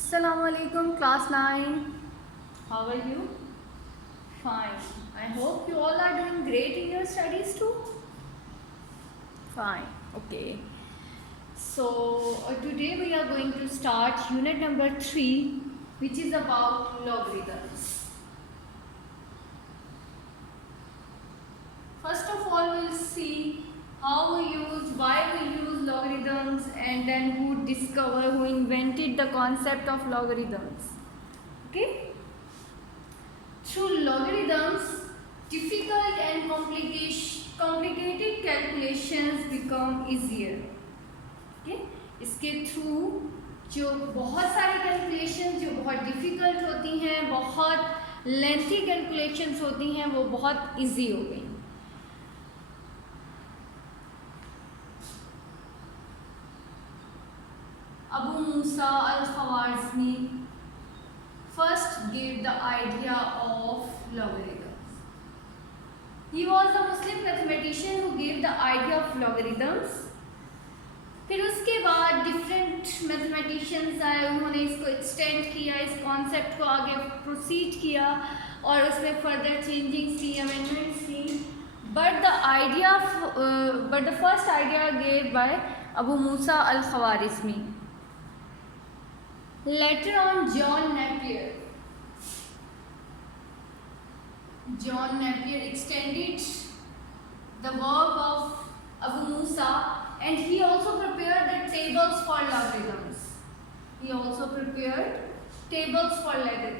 Assalamualaikum class 9. How are you? Fine. I hope you all are doing great in your studies too. Fine. Okay. So today we are going to start unit number 3, which is about logarithms. First of all, we'll see how we use, why we use logarithms, and then who invented the concept of logarithms. Okay? Through logarithms, difficult and complicated calculations become easier. Okay? इसके through जो बहुत सारी calculation जो बहुत difficult होती हैं, बहुत lengthy calculations होती हैं, वो बहुत इजी हो गई. Abu Musa al-Khwarizmi first gave the idea of logarithms. He was a Muslim mathematician who gave the idea of logarithms. फिर उसके बाद डिफरेंट मैथमेटिशियंस आए, उन्होंने इसको एक्सटेंड किया, इस कॉन्सेप्ट को आगे प्रोसीड किया और उसमें फर्दर चेंजिंग्स की, अमेंडमेंट्स की. But the first idea gave by Abu Musa al-Khwarizmi. Later on, John Napier extended the work of Abu Musa, and he also prepared the tables for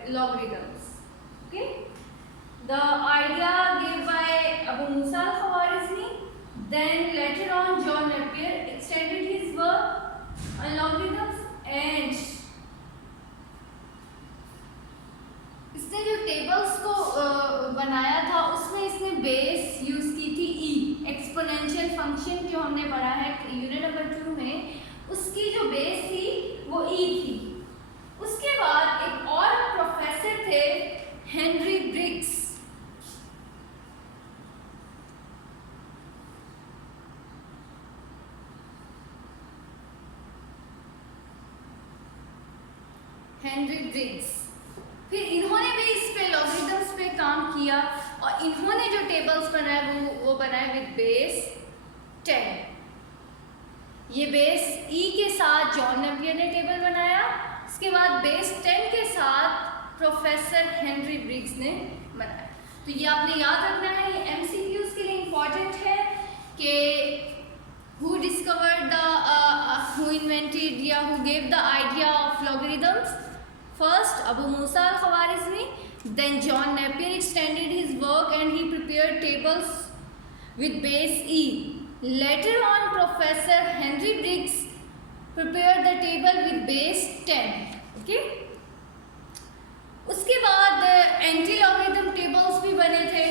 logarithms. Okay? The idea given by Abu Musa al-Khwarizmi. Then later on, John Napier extended his work on logarithms, and इसने जो tables को बनाया था उसमें इसने base use की थी ई, exponential function जो हमने पढ़ा है यूनिट नंबर 2 में, उसकी जो बेस थी वो ई थी. उसके बाद एक और प्रोफेसर थे, हेनरी ब्रिग्स. फिर इन्होंने भी इस पे लॉगरिथम्स पे काम किया और इन्होंने जो टेबल्स बनाए वो बनाए विद बेस 10. ये बेस ई के साथ जॉन नेपियर ने टेबल बनाया, इसके बाद बेस 10 के साथ प्रोफेसर हेनरी ब्रिग्स ने बनाया. तो ये आपने याद रखना है, ये एमसीक्यूज के लिए इम्पॉर्टेंट है कि who discovered who invented या who gave the idea of logarithms. First, Abu Musa al-Khwarizmi, then John Napier extended his work and he prepared tables with base E. Later on, Professor Henry Briggs prepared the table with base 10. Okay? उसके बाद anti-logarithm tables भी बने थे,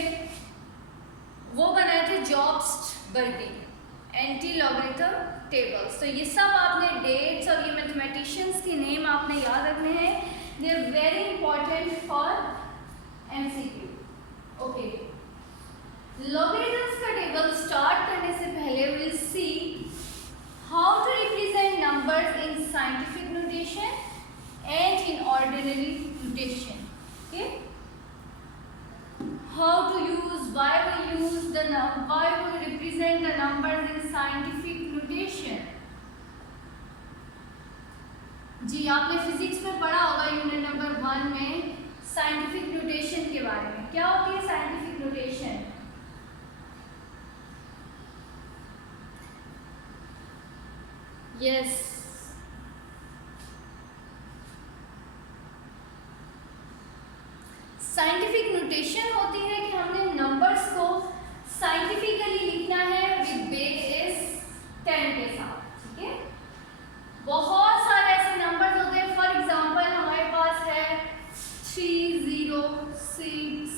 वो बनाए थे जॉब्स्ट Bargi, anti-logarithm tables. तो ये सब आपने डेट्स और ये मैथमेटिशियंस के नेम आपने याद रखने हैं. They are very important for MCQ. Okay, logarithms का टेबल स्टार्ट करने से पहले will see how to represent numbers in scientific notation and in ordinary notation. Okay, how to use, why we represent the numbers in scientific notation. जी, आपने physics में पढ़ा होगा unit number 1 में scientific notation के बारे में. क्या होती है scientific notation? Yes, scientific notation होती है कि हमने नंबर्स को साइंटिफिकली लिखना है विद बेस 10 के साथ. ठीक है, बहुत सारे ऐसे नंबर्स होते हैं. फॉर एग्जांपल हमारे पास है 306,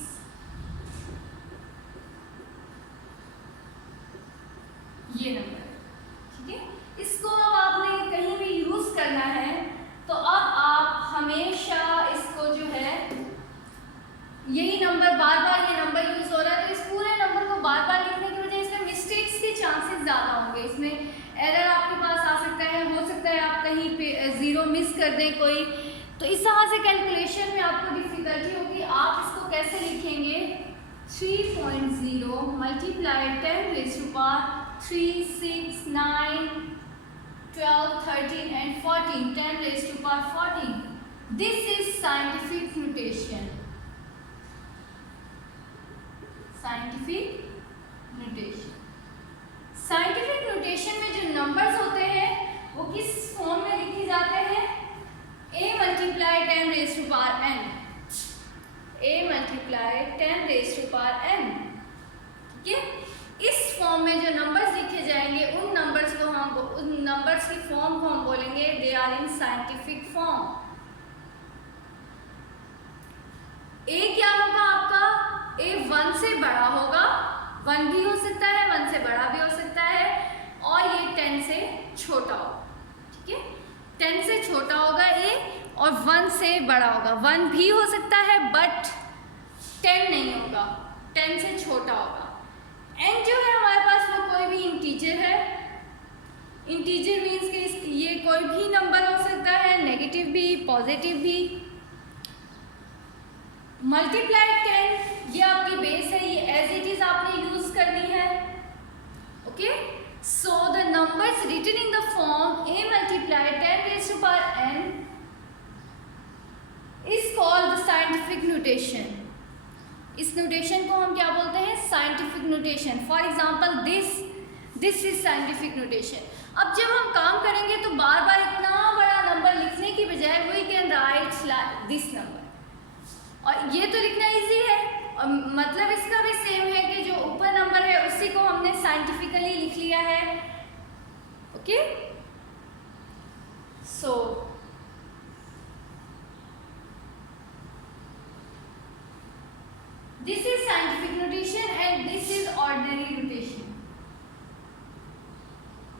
ये नंबर. ठीक है, इसको अब आपने कहीं भी यूज करना है तो अब आप हमेशा इसको जो है, यही नंबर बार बार ये नंबर यूज हो रहा है तो इस पूरे नंबर को बार बार लिखने की वजह इसमें मिस्टेक्स के चांसेस ज़्यादा होंगे. इसमें एरर आपके पास आ सकता है, हो सकता है आप कहीं पे ज़ीरो मिस कर दें कोई, तो इस तरह से कैलकुलेशन में आपको डिफिकल्टी होगी। आप इसको कैसे लिखेंगे, 3.0 multiply 10 raise to power 3, 6, 9, 12, 13 and 14, 10 raised to power 14. This is scientific notation. Scientific notation. Scientific notation में जो numbers होते हैं वो किस फॉर्म में लिखे जाते हैं, a multiply 10 raised to power n. a multiply 10 raised to power n. ठीक है, इस फॉर्म में जो नंबर्स लिखे जाएंगे उन नंबर्स की फॉर्म को हम बोलेंगे they are in scientific form. ए क्या होगा आपका, ए 1 से बड़ा होगा, 1 भी हो सकता है, 1 से बड़ा भी हो सकता है, और ये 10 से छोटा होगा। ठीक है, 10 से छोटा होगा ए और 1 से बड़ा होगा। 1 भी हो सकता है बट 10 नहीं होगा, 10 से छोटा होगा। एन जो है हमारे पास वो कोई भी इंटीजर है। इंटीजर मीन्स कि ये कोई भी नंबर हो सकता है, नेगेटिव भी पॉजिटिव भी। मल्टीप्लाई 10 ये आपकी बेस है, ये एज इट इज आपने यूज करनी है। Okay, so the numbers written in the form a multiply 10 raise to power n is called the scientific notation. इस नोटेशन को हम क्या बोलते हैं, scientific notation. For example this is scientific notation. अब जब हम काम करेंगे तो बार बार इतना बड़ा नंबर लिखने की बजाय we can write this number, और ये तो लिखना इजी है, और मतलब इसका भी सेम है कि जो ऊपर नंबर है उसी को हमने साइंटिफिकली लिख लिया है। Okay, so this is scientific notation and this is ordinary notation.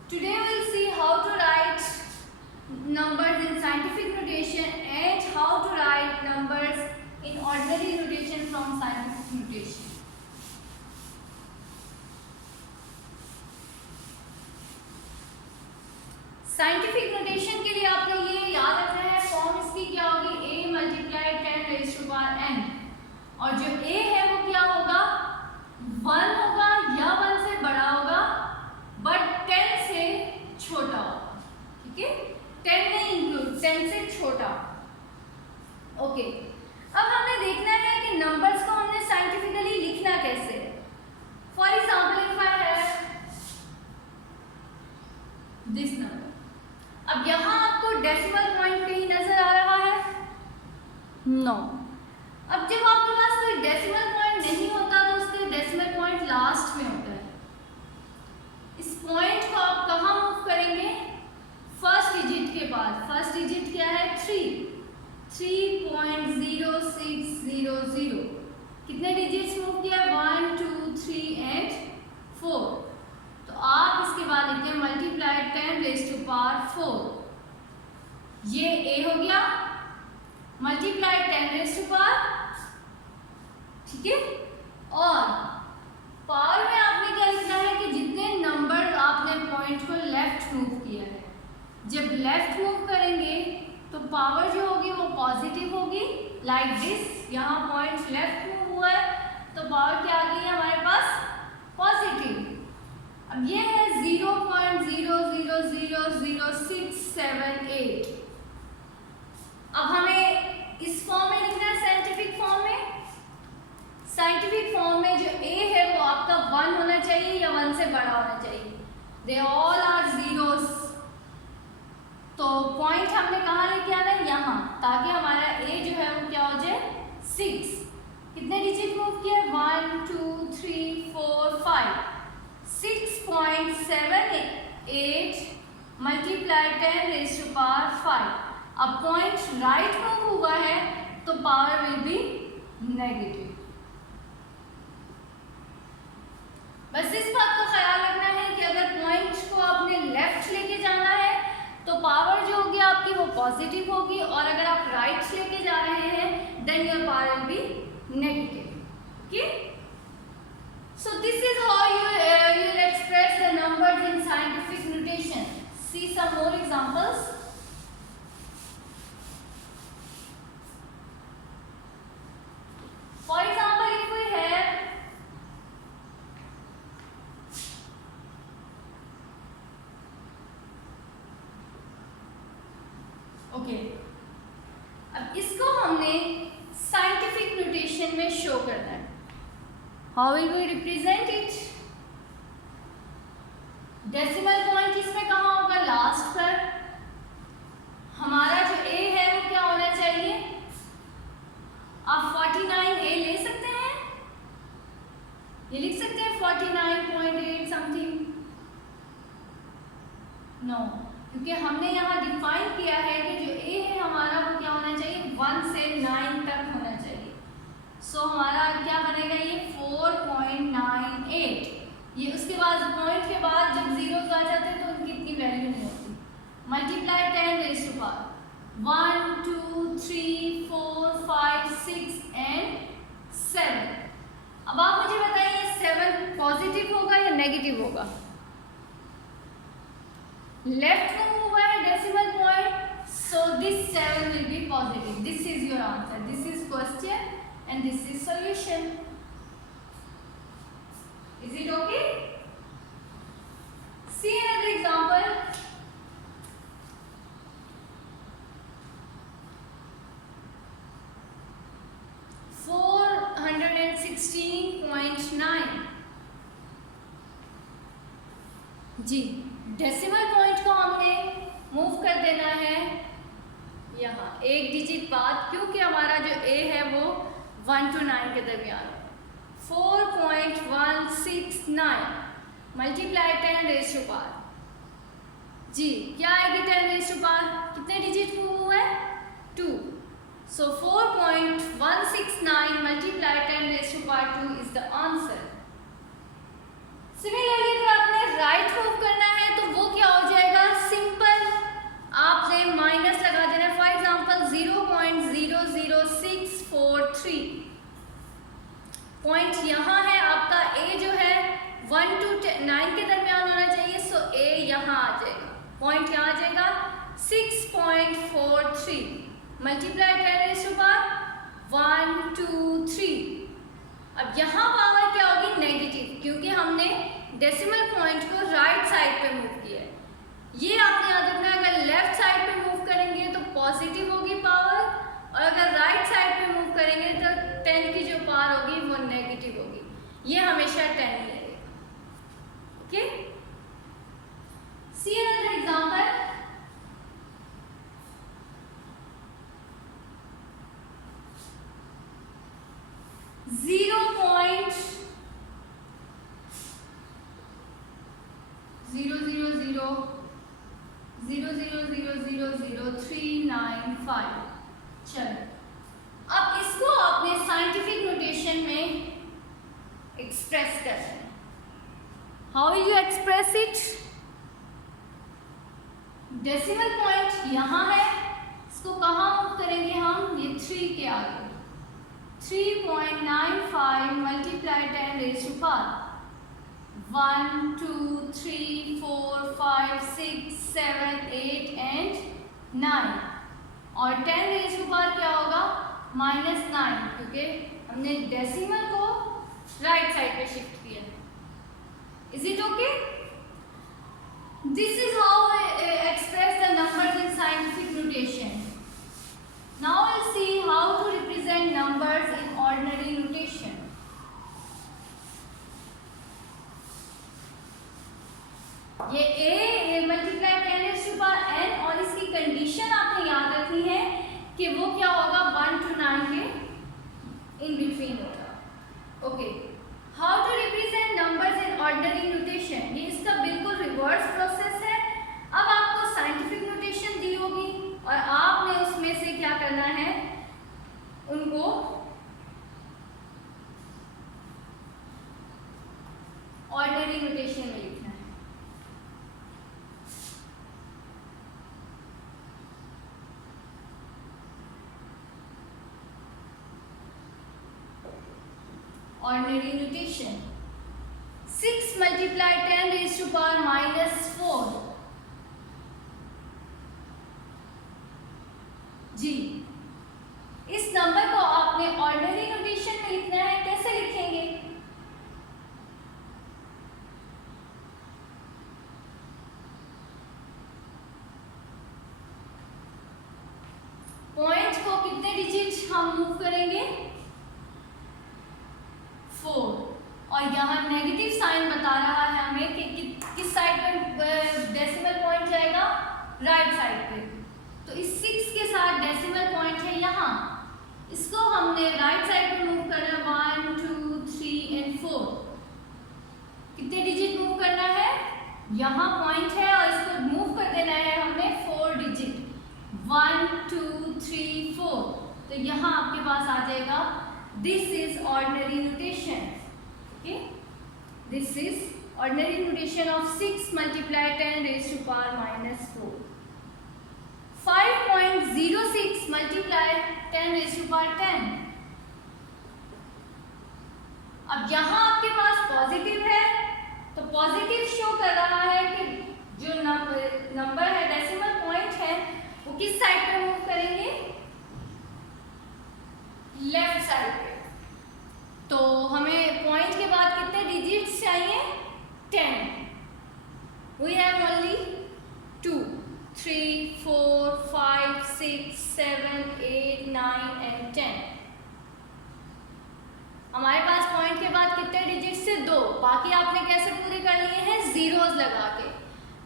Today we will see how to write numbers in scientific notation and how to write numbers in ordinary notation from scientific notation. Scientific notation के लिए आपने ये याद रखना है, form इसकी क्या होगी, a multiply 10 raise to power n, और जो a है वो क्या होगा, 1 होगा या 1 से बड़ा होगा बट 10 से छोटा होगा। ठीक है, 10 नहीं इंक्लूड, 10 से छोटा। ओके, अब हमने देखना है कि नंबर्स को हमने साइंटिफिकली लिखना कैसे है। For example if I have this number, अब यहाँ आपको डेसिमल पॉइंट कहीं नजर आ रहा है, नो। अब जब आपके पास कोई डेसिमल पॉइंट नहीं होता तो उसके डेसिमल पॉइंट लास्ट में होता है। इस पॉइंट को आप कहाँ मूव करेंगे, फर्स्ट डिजिट के बाद। फर्स्ट डिजिट क्या है, 3.0600। कितने डिजिट्स मूव किया, 1 2 3 एंड 4। तो आप इसके बाद लिखते हैं मल्टीप्लाई 10 रेज़ टू पावर 4। ये a हो गया, मल्टीप्लाई 10 रेज़ टू पावर, ठीक है। और पावर में आपने क्या लिखना है कि जितने नंबर आपने पॉइंट को लेफ्ट मूव किया है, जब लेफ्ट मूव करेंगे तो पावर जो होगी वो पॉजिटिव होगी, लाइक दिस। यहाँ पॉइंट लेफ्ट मूव हुआ है तो पावर क्या आ गई है हमारे पास, पॉजिटिव। अब ये है 0.000678। अब हमें इस फॉर्म में लिखना है, साइंटिफिक फॉर्म में। साइंटिफिक फॉर्म में जो a है वो आपका 1 होना चाहिए या 1 से बड़ा होना चाहिए। They all are zeros. तो पॉइंट हमने कहाँ लेके आना है, यहाँ, ताकि हमारा a जो है वो क्या हो जाए, 6। कितने डिजिट मूव किया, 1 2 3 4 5। 6.78 मल्टीप्लाई 10 रेज़ टू पावर 5। अब पॉइंट राइट मूव हुआ है तो पावर विल बी नेगेटिव। बस इस बात का ख्याल रखना है कि अगर पॉइंट को आपने लेफ्ट लेके जाना है तो पावर जो होगी आपकी वो पॉजिटिव होगी, और अगर आप राइट लेके जा रहे हैं then your power will be negative. Okay, so this is how you will express the numbers in scientific notation. See some more examples. Okay, अब इसको हमने साइंटिफिक नोटेशन में शो करना है। How will we represent it? Decimal point इसमें कहाँ होगा? Last पर। हमारा जो ए है वो क्या होना चाहिए? आप 49A ले सकते हैं, ये लिख सकते हैं 49.8 समथिंग। नो, क्योंकि हमने यहाँ डिफाइन किया है कि जो ए है हमारा वो क्या होना चाहिए? 1 से 9 तक होना चाहिए। सो हमारा क्या बनेगा? ये 4.98। ये उसके बाद पॉइंट के बाद जब जीरोस आ जाते हैं तो उनकी इतनी वैल्यू नहीं होती। Multiply 10 raise to power 1 2 3 4 5 6 and 7। अब आप मुझे बताइए 7 पॉजिटिव होगा या नेगेटिव होगा? लेफ्ट मूव हुआ है decimal point, so this 7 will be positive. This is your answer, this is question and this is solution. Is it okay? See another example. Ji, decimal point को हमने move कर देना है यहाँ एक डिजिट बाद, क्योंकि हमारा जो ए है वो 1 to 9 के दरमियान। 4.169 मल्टीप्लाई 10 रेज़ टू पावर। जी, क्या आएगी 10 रेज़ टू पावर? कितने डिजिट मूव हुए हैं? 2। So 4.169 multiply 10 raise to power 2 is the answer. Similarly अगर आपने राइट मूव करना है तो वो क्या हो जाएगा? सिंपल आपने माइनस लगा देना है। फॉर एग्जाम्पल 0.00643 पॉइंट यहाँ है, आपका ए जो है 1 to 9 के दरमियान होना चाहिए, सो ए यहाँ आ जाएगा, पॉइंट यहाँ आ जाएगा 6.43 मल्टीप्लाई 10 रेज़ टू पावर 1 2 3। अब यहाँ पावर क्या होगी? नेगेटिव, क्योंकि हमने डेसिमल पॉइंट को राइट साइड पे मूव किया है। ये आपने याद रखना है, अगर लेफ्ट साइड पे मूव करेंगे तो पॉजिटिव होगी पावर, और अगर राइट साइड पे मूव करेंगे तो 10 की जो पावर होगी वो नेगेटिव होगी। ये हमेशा 10 ही रहेगा। Okay, see another example. Zero point 0.000000395। चलो, अब इसको आपने साइंटिफिक नोटेशन में एक्सप्रेस करना है। How will you express it? Decimal point यहाँ है, इसको कहाँ मूव करेंगे हम? ये 3 के आगे। 3.95 multiply 10 raise to power 1 2 3 4 5 6 7 8 and 9, और 10 रेज़ टू पावर क्या होगा? -9, क्योंकि हमने डेसिमल को राइट साइड पे शिफ्ट किया। Is it okay? This is how we express the numbers in scientific notation. Now we'll see how to represent numbers in ordinary notation. ये a multiply 10 raise to power n, और इसकी condition आपने याद रखनी है कि वो क्या होगा? 1 to 9 के इन बिटवीन होगा। Okay, how to represent numbers in ordinary notation. ये इसका बिल्कुल रिवर्स प्रोसेस है। अब आपको साइंटिफिक नोटेशन दी होगी और आपने उसमें से क्या करना है? उनको ऑर्डिनरी नोटेशन में लिखना है। Ordinary notation 6 multiply 10 raise to power -4। जी, इस नंबर को आपने ऑर्डिनरी नोटेशन में लिखना है। कैसे लिखेंगे? डिजिट हम मूव करेंगे 4, और यहाँ नेगेटिव साइन बता रहा है हमें कि किस साइड पे डेसिमल पॉइंट जाएगा, राइट साइड पे। तो इस 6 के साथ डेसिमल पॉइंट है यहाँ, इसको हमने राइट साइड पे मूव करना है 1 2 3 एंड 4। कितने डिजिट मूव करना है, यहाँ पॉइंट है और इसको मूव कर देना है हमने 4 डिजिट, 1 2 3 4। तो यहाँ आपके पास आ जाएगा this is ordinary notation. Okay, this is ordinary notation of 6 multiply 10 raise to power -4। 5.06 multiply 10 raise to power 10। अब यहाँ आपके पास पॉजिटिव है तो पॉजिटिव शो कर रहा है कि जो नंबर है, डेसिमल पॉइंट है, वो किस साइड पे मूव करेंगे, लेफ्ट साइड पे। तो हमें पॉइंट के बाद कितने डिजिट्स चाहिए, 10। We have only 2 3 4 5 6 7 8 9 and 10। हमारे पास पॉइंट के बाद कितने डिजिट्स से 2, बाकी आपने कैसे पूरे कर लिए हैं, जीरोस लगा के।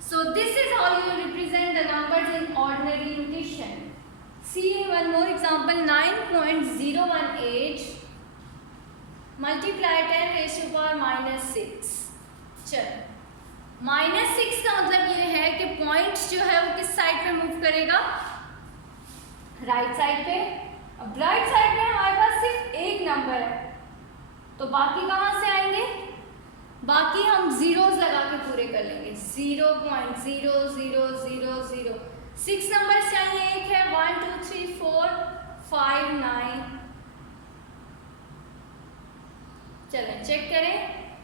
So this is how you represent the numbers in ordinary notation. See one more example, 9.018 multiply 10 raise to power -6। चलो, -6 का मतलब ये है कि पॉइंट जो है वो किस साइड पे मूव करेगा, राइट साइड पे। अब राइट साइड में हमारे पास सिर्फ एक नंबर है, तो बाकी कहाँ से आएंगे, बाकी हम जीरोस लगा के पूरे कर लेंगे। 0.0000। 6 नंबर चाहिए, एक है 1 2 3 4 5 9। चलें चेक करें,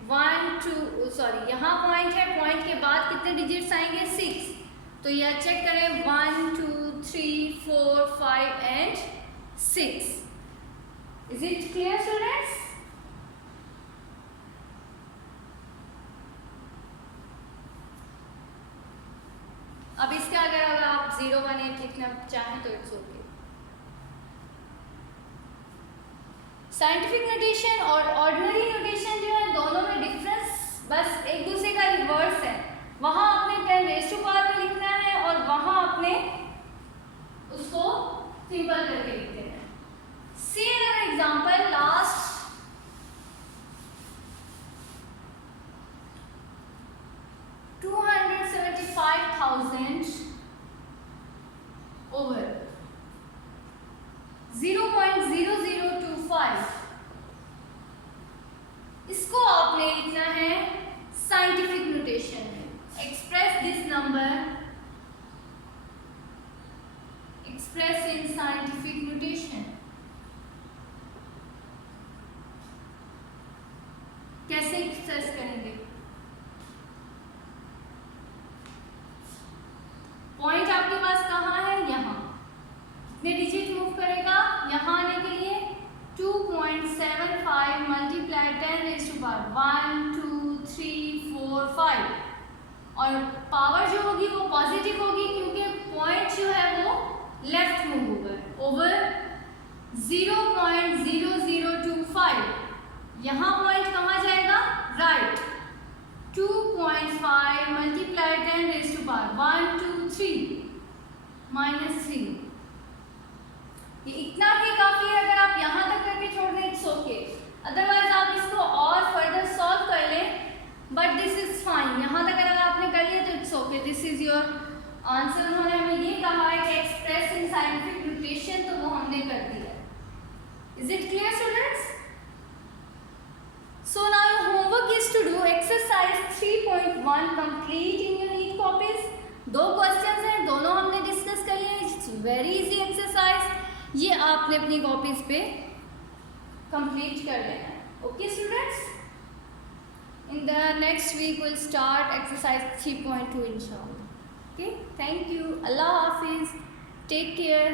1 2 सॉरी यहाँ पॉइंट है, पॉइंट के बाद कितने डिजिट्स आएंगे, 6। तो यह चेक करें 1 2 3 4 5 and 6। Is it clear students? अब इसका अगर आप 018 लिखना चाहें तो इट्स ओके। साइंटिफिक नोटेशन और ऑर्डिनरी नोटेशन जो है, दोनों में डिफरेंस बस एक दूसरे का रिवर्स है। वहाँ आपने 10 रेज़ टू पावर में लिखना है और वहाँ आपने उसको सिंपल करके लिख देना है। See another example, last 275,000 over 0.0025। इसको आपने लिखना है साइंटिफिक नोटेशन में। Express this number, express in scientific notation. कैसे एक्सप्रेस करेंगे, पॉइंट आपके पास कहाँ है, यहाँ। कितने डिजिट मूव करेगा, यहाँ आने के लिए 2.75 मल्टीप्लाई 10 रेज़ टू पावर 1 2 3 4 5। और पावर जो होगी वो पॉजिटिव होगी क्योंकि पॉइंट जो है वो लेफ्ट मूव होगा, ओवर 0.0025। यहाँ पॉइंट कहाँ जाएगा, right. 2.5 multiply 10 raise to power 1 2 3 -3। ये इतना ही काफ़ी है, अगर आप यहाँ तक करके छोड़ दें इट्स ओके, अदरवाइज आप इसको और फर्दर सॉल्व कर लें, बट दिस इज फाइन। यहाँ तक अगर आपने कर लिया तो it's okay, this is your answer. उन्होंने हमें ये कहा है कि एक्सप्रेस इन साइंटिफिक नोटेशन, तो वो हमने कर दिया। Is it clear students? So now your homework is to do exercise 3.1 complete in your neat copies। 2 questions हैं, दोनों हमने डिस्कस कर लिए। इट्स वेरी इजी एक्सरसाइज, ये आपने अपनी कॉपीज पे कंप्लीट कर लेना है। Okay students, in the next week will start exercise 3.2 इंशाल्लाह। ओके, थैंक यू, अल्लाह हाफिज, टेक केयर।